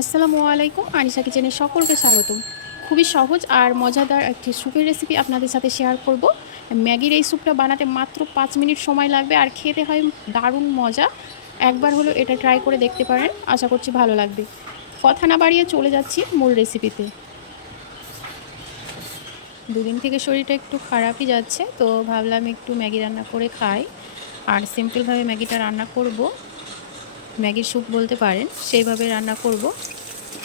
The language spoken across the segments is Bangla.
আসসালামু আলাইকুম, আনিশা কিচেনের সকলকে স্বাগতম। খুবই সহজ আর মজাদার একটি স্যুপের রেসিপি আপনাদের সাথে শেয়ার করব। ম্যাগির এই স্যুপটা বানাতে মাত্র পাঁচ মিনিট সময় লাগবে আর খেতে হয় দারুণ মজা। একবার হলো এটা ট্রাই করে দেখতে পারেন, আশা করছি ভালো লাগবে। কথা না বাড়িয়ে চলে যাচ্ছি মূল রেসিপিতে দুদিন থেকে শরীরটা একটু খারাপই যাচ্ছে, তো ভাবলাম একটু ম্যাগি রান্না করে খাই। আর সিম্পলভাবে ম্যাগিটা রান্না করব। ম্যাগির স্যুপ বলতে পারেন, সেইভাবে রান্না করব।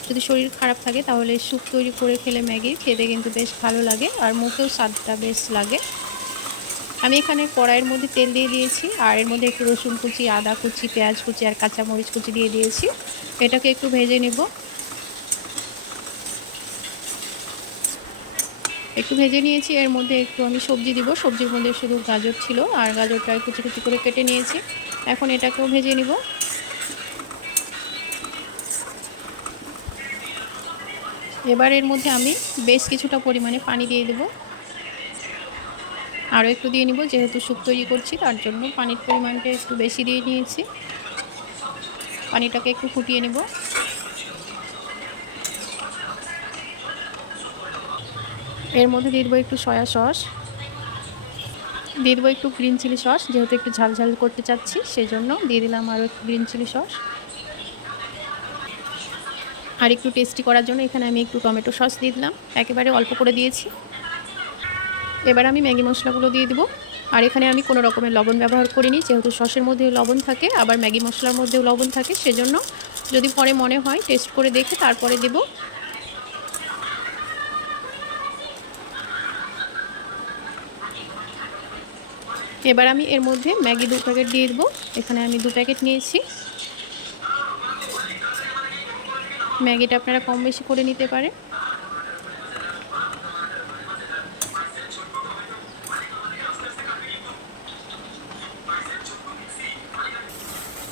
যদি শরীর খারাপ থাকে তাহলে স্যুপ তৈরি করে খেলে ম্যাগির খেতে কিন্তু বেশ ভালো লাগে আর মুখেও স্বাদটা বেশ লাগে। আমি এখানে কড়াইয়ের মধ্যে তেল দিয়ে দিয়েছি আর এর মধ্যে একটু রসুন কুচি, আদা কুচি, পেঁয়াজ কুচি আর কাঁচামরিচ কুচি দিয়ে দিয়েছি। এটাকে একটু ভেজে নেব। একটু ভেজে নিয়েছি, এর মধ্যে একটু আমি সবজি দিব। সবজির মধ্যে শুধু গাজর ছিল আর গাজরটা কুচি কুচি করে কেটে নিয়েছি। এখন এটাকেও ভেজে নিব। এবার এর মধ্যে আমি বেশ কিছুটা পরিমাণে পানি দিয়ে দেবো। আরও একটু দিয়ে নিব, যেহেতু স্যুপ তৈরি করছি, তার জন্য পানির পরিমাণটা একটু বেশি দিয়ে নিয়েছি। পানিটাকে একটু ফুটিয়ে নেব। এর মধ্যে দিয়ে দেবো একটু সয়া সস। দিয়ে দেবো একটু গ্রিন চিলি সস, যেহেতু একটু ঝাল ঝাল করতে চাচ্ছি সেই জন্য দিয়ে দিলাম আরও একটু গ্রিন চিলি সস। আর একটু টেস্টি করার জন্য এখানে আমি একটু টমেটো সস দিয়ে দিলাম। একেবারে অল্প করে দিয়েছি। এবার আমি ম্যাগি মশলাগুলো দিয়ে দেবো। আর এখানে আমি কোনো রকমের লবণ ব্যবহার করিনি, যেহেতু সসের মধ্যে লবণ থাকে, আবার ম্যাগি মশলার মধ্যেও লবণ থাকে, সেজন্য যদি পরে মনে হয় টেস্ট করে দেখে তারপরে দেব। এবার আমি এর মধ্যে ম্যাগি দু প্যাকেট দিয়ে দেবো। এখানে আমি দু প্যাকেট নিয়েছি। ম্যাগিটা আপনারা কম বেশি করে নিতে পারেন।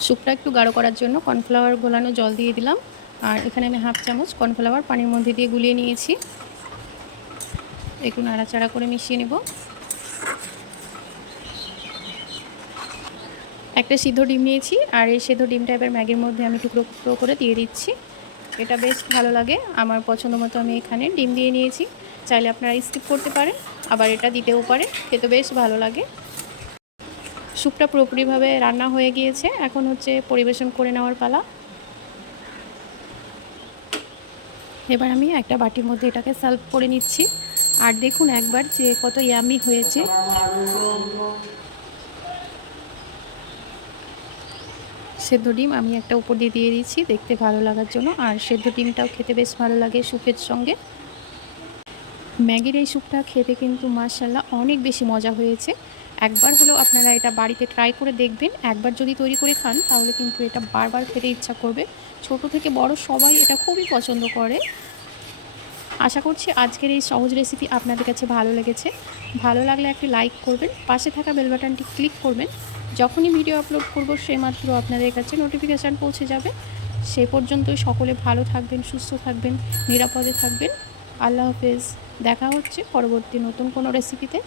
স্যুপটা একটু গাঢ় করার জন্য কর্নফ্লাওয়ার গোলানো জল দিয়ে দিলাম। আর এখানে আমি হাফ চামচ কর্নফ্লাওয়ার পানির মধ্যে দিয়ে গুলিয়ে নিয়েছি। একটু নাড়াচাড়া করে মিশিয়ে নেব। একটা সিদ্ধ ডিম নিয়েছি, আর এই সিদ্ধ ডিমটা এবার ম্যাগির মধ্যে আমি টুকরো টুকরো করে দিয়ে দিচ্ছি। এটা বেশ ভালো লাগে। আমার পছন্দ মতো আমি এখানে ডিম দিয়ে নিয়েছি। চাইলে আপনারা স্কিপ করতে পারেন, আবার এটা দিতেও পারে খেতে বেশ ভালো লাগে। স্যুপটা পুরোপুরিভাবে রান্না হয়ে গিয়েছে। এখন হচ্ছে পরিবেশন করে নেওয়ার পালা। এবার আমি একটা বাটির মধ্যে এটাকে সার্ভ করে নিচ্ছি। আর দেখুন একবার যে কত ইয়ামি হয়েছে। সেদ্ধ ডিম আমি একটা উপর দিয়ে দিয়ে দিচ্ছি দেখতে ভালো লাগার জন্য। আর সেদ্ধ ডিমটাও খেতে বেশ ভালো লাগে স্যুপের সঙ্গে। ম্যাগির এই স্যুপটা খেতে কিন্তু মার্শাল্লাহ অনেক বেশি মজা হয়েছে। একবার হলেও আপনারা এটা বাড়িতে ট্রাই করে দেখবেন। একবার যদি তৈরি করে খান, তাহলে কিন্তু এটা বারবার খেতে ইচ্ছা করবে। ছোট থেকে বড় সবাই এটা খুবই পছন্দ করে। আশা করছি আজকের এই সহজ রেসিপি আপনাদের কাছে ভালো লেগেছে। ভালো লাগলে একটি লাইক করবেন, পাশে থাকা বেল বাটনটি ক্লিক করবেন। যখনই ভিডিও আপলোড করব মাত্র আপনাদের কাছে নোটিফিকেশান পৌঁছে যাবে। সে পর্যন্তই সকলে ভালো থাকবেন, সুস্থ থাকবেন, নিরাপদে থাকবেন। আল্লাহ হাফেজ। দেখা হচ্ছে পরবর্তী নতুন কোনো রেসিপিতে